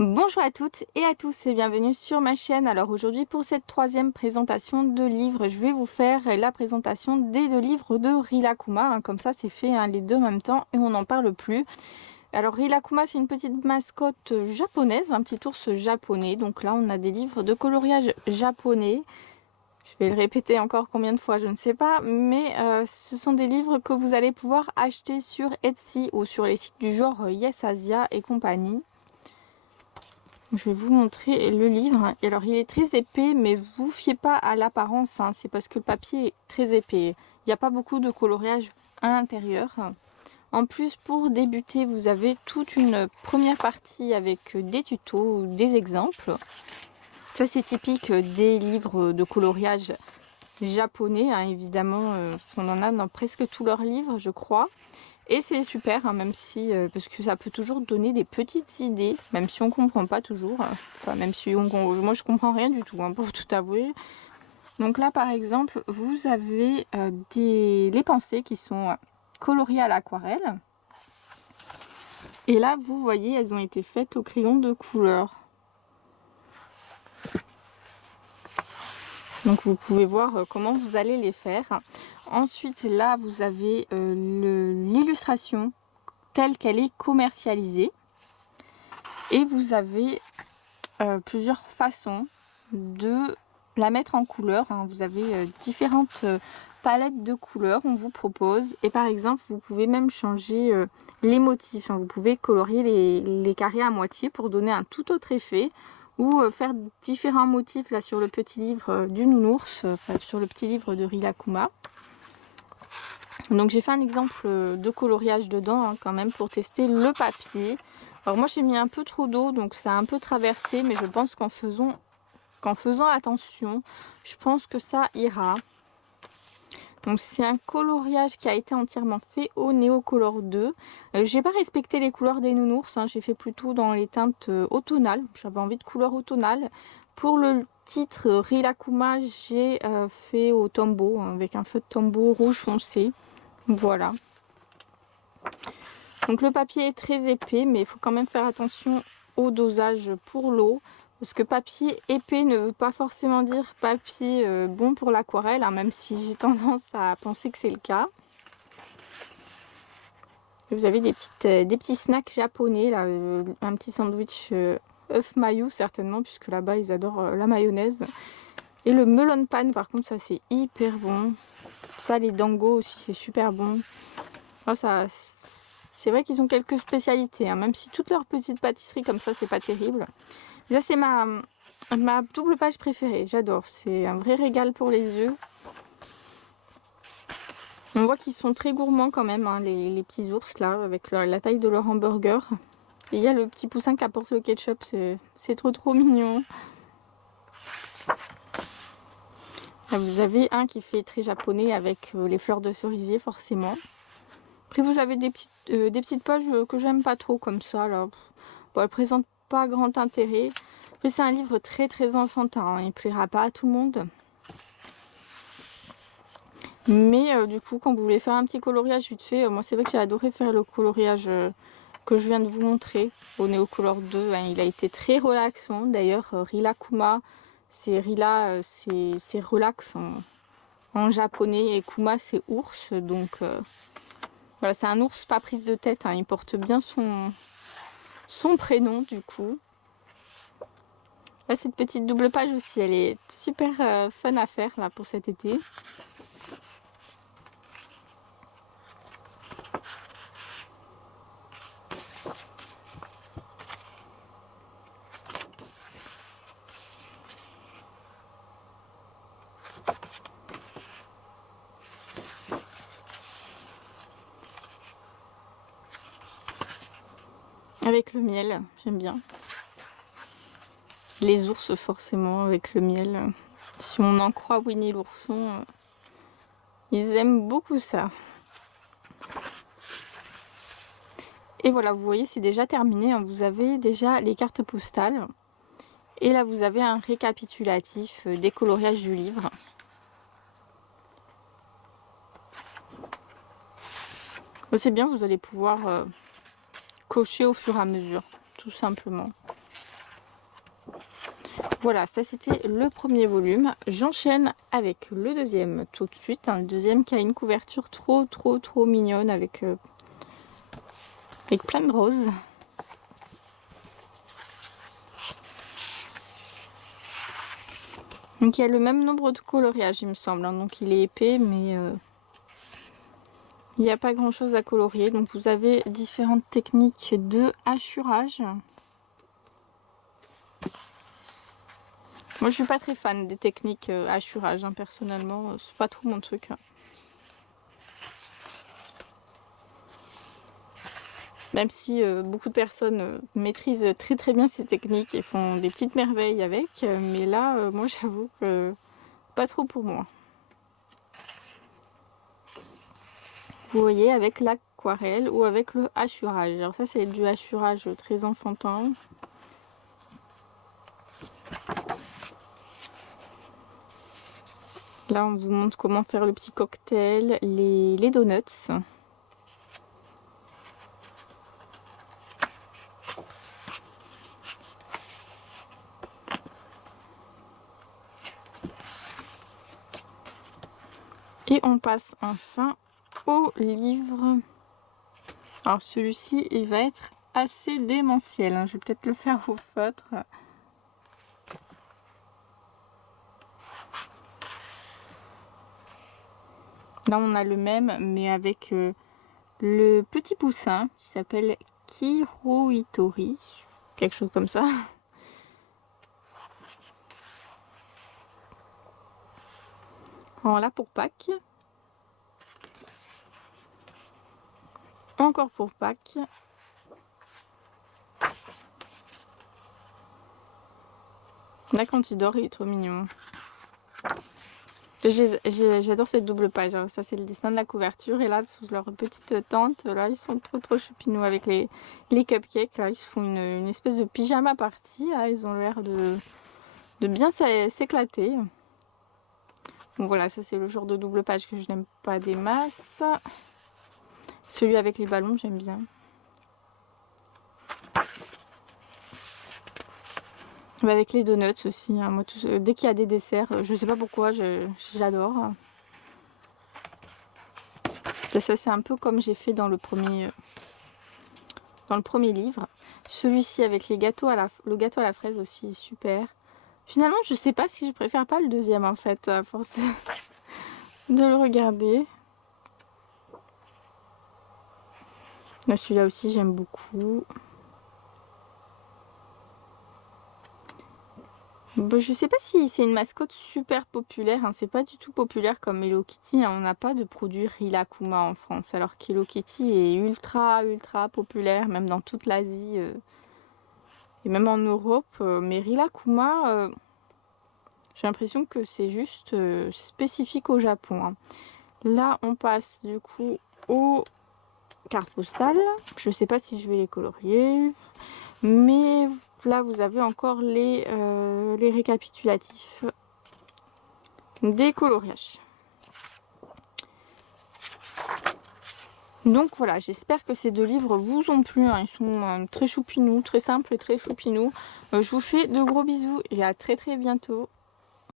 Bonjour à toutes et à tous et bienvenue sur ma chaîne. Alors aujourd'hui pour cette troisième présentation de livres, je vais vous faire la présentation des deux livres de Rilakkuma. Comme ça c'est fait les deux en même temps et on n'en parle plus. Alors Rilakkuma c'est une petite mascotte japonaise, un petit ours japonais. Donc là on a des livres de coloriage japonais. Je vais le répéter encore combien de fois, je ne sais pas. Mais ce sont des livres que vous allez pouvoir acheter sur Etsy ou sur les sites du genre Yes Asia et compagnie. Je vais vous montrer le livre. Alors il est très épais, mais vous fiez pas à l'apparence, c'est parce que le papier est très épais. Il n'y a pas beaucoup de coloriage à l'intérieur. En plus, pour débuter, vous avez toute une première partie avec des tutos, des exemples. Ça c'est typique des livres de coloriage japonais, évidemment. On en a dans presque tous leurs livres, je crois. Et c'est super, même si, parce que ça peut toujours donner des petites idées, même si on comprend pas toujours. Enfin, même si moi je comprends rien du tout, pour tout avouer. Donc là, par exemple, vous avez les pensées qui sont coloriées à l'aquarelle. Et là, vous voyez, elles ont été faites au crayon de couleur. Donc vous pouvez voir comment vous allez les faire. Ensuite, là, vous avez l'illustration telle qu'elle est commercialisée. Et vous avez plusieurs façons de la mettre en couleur. Vous avez différentes palettes de couleurs, on vous propose. Et par exemple, vous pouvez même changer les motifs. Vous pouvez colorier les carrés à moitié pour donner un tout autre effet. Ou faire différents motifs là sur le petit livre du nounours, sur le petit livre de Rilakkuma. Donc j'ai fait un exemple de coloriage dedans quand même pour tester le papier. Alors moi j'ai mis un peu trop d'eau, donc ça a un peu traversé, mais je pense qu'en faisant attention, je pense que ça ira. Donc c'est un coloriage qui a été entièrement fait au Neocolor 2. J'ai pas respecté les couleurs des nounours, j'ai fait plutôt dans les teintes automnales. J'avais envie de couleurs automnales. Pour le titre Rilakkuma, j'ai fait au tombeau, avec un feu de tombeau rouge foncé. Voilà. Donc le papier est très épais, mais il faut quand même faire attention au dosage pour l'eau. Parce que papier épais ne veut pas forcément dire papier bon pour l'aquarelle, même si j'ai tendance à penser que c'est le cas. Et vous avez des petits snacks japonais, là, un petit sandwich œuf mayo certainement, puisque là-bas ils adorent la mayonnaise. Et le melon pan par contre, ça c'est hyper bon. Ça, les dango aussi, c'est super bon. Ça, c'est vrai qu'ils ont quelques spécialités, même si toutes leurs petites pâtisseries comme ça, c'est pas terrible. Et ça, c'est ma double page préférée, j'adore. C'est un vrai régal pour les yeux. On voit qu'ils sont très gourmands quand même, les petits ours là, avec la taille de leur hamburger. Et il y a le petit poussin qui apporte le ketchup, c'est trop mignon. Là, vous avez un qui fait très japonais avec les fleurs de cerisier forcément. Après vous avez des petites pages que j'aime pas trop comme ça là. Bon, elles présentent pas grand intérêt. Après c'est un livre très enfantin, il plaira pas à tout le monde. Mais du coup quand vous voulez faire un petit coloriage vite fait, moi c'est vrai que j'ai adoré faire le coloriage que je viens de vous montrer au Neocolor 2. Il a été très relaxant. D'ailleurs Rilakkuma, c'est Rila, c'est relax en japonais et Kuma c'est ours. Donc voilà, c'est un ours pas prise de tête, il porte bien son prénom du coup. Là, cette petite double page aussi, elle est super fun à faire là pour cet été. Avec le miel, j'aime bien. Les ours forcément avec le miel. Si on en croit Winnie l'ourson, ils aiment beaucoup ça. Et voilà, vous voyez, c'est déjà terminé. Vous avez déjà les cartes postales. Et là, vous avez un récapitulatif des coloriages du livre. C'est bien, vous allez pouvoir cocher au fur et à mesure, tout simplement. Voilà, ça c'était le premier volume. J'enchaîne avec le deuxième tout de suite. Le deuxième qui a une couverture trop mignonne avec plein de roses. Donc il y a le même nombre de coloriages il me semble. Donc il est épais mais il n'y a pas grand chose à colorier. Donc vous avez différentes techniques de hachurage. Moi je suis pas très fan des techniques hachurage personnellement, c'est pas trop mon truc. Même si beaucoup de personnes maîtrisent très bien ces techniques et font des petites merveilles avec, mais là moi j'avoue que pas trop pour moi. Vous voyez, avec l'aquarelle ou avec le hachurage. Alors ça c'est du hachurage très enfantin. Là, on vous montre comment faire le petit cocktail, les donuts. Et on passe enfin au livre. Alors celui-ci, il va être assez démentiel. Je vais peut-être le faire au feutre. Là, on a le même, mais avec le petit poussin qui s'appelle Kirohitori. Quelque chose comme ça. Alors là, pour Pâques. Encore pour Pâques. Là, quand il dort, il est trop mignon. J'adore cette double page. Alors, ça, c'est le dessin de la couverture. Et là, sous leur petite tente, là, ils sont trop choupinous avec les cupcakes. Là, ils se font une espèce de pyjama party. Là, ils ont l'air de bien s'éclater. Bon, voilà, ça, c'est le genre de double page que je n'aime pas des masses. Celui avec les ballons, j'aime bien. Mais avec les donuts aussi. Moi, dès qu'il y a des desserts, je sais pas pourquoi, j'adore. Ça, c'est un peu comme j'ai fait dans le premier livre. Celui-ci avec le gâteau à la fraise aussi est super. Finalement, je sais pas si je préfère pas le deuxième en fait, à force de le regarder. Là, celui-là aussi, j'aime beaucoup. Bon, je sais pas si c'est une mascotte super populaire. C'est pas du tout populaire comme Hello Kitty. On n'a pas de produit Rilakkuma en France. Alors qu'Hello Kitty est ultra populaire, même dans toute l'Asie et même en Europe. Mais Rilakkuma, j'ai l'impression que c'est juste spécifique au Japon. Là, on passe du coup aux cartes postales. Je sais pas si je vais les colorier. Mais là, vous avez encore les récapitulatifs des coloriages. Donc voilà, j'espère que ces deux livres vous ont plu. Ils sont très choupinous, très simples, très choupinous. Je vous fais de gros bisous et à très bientôt.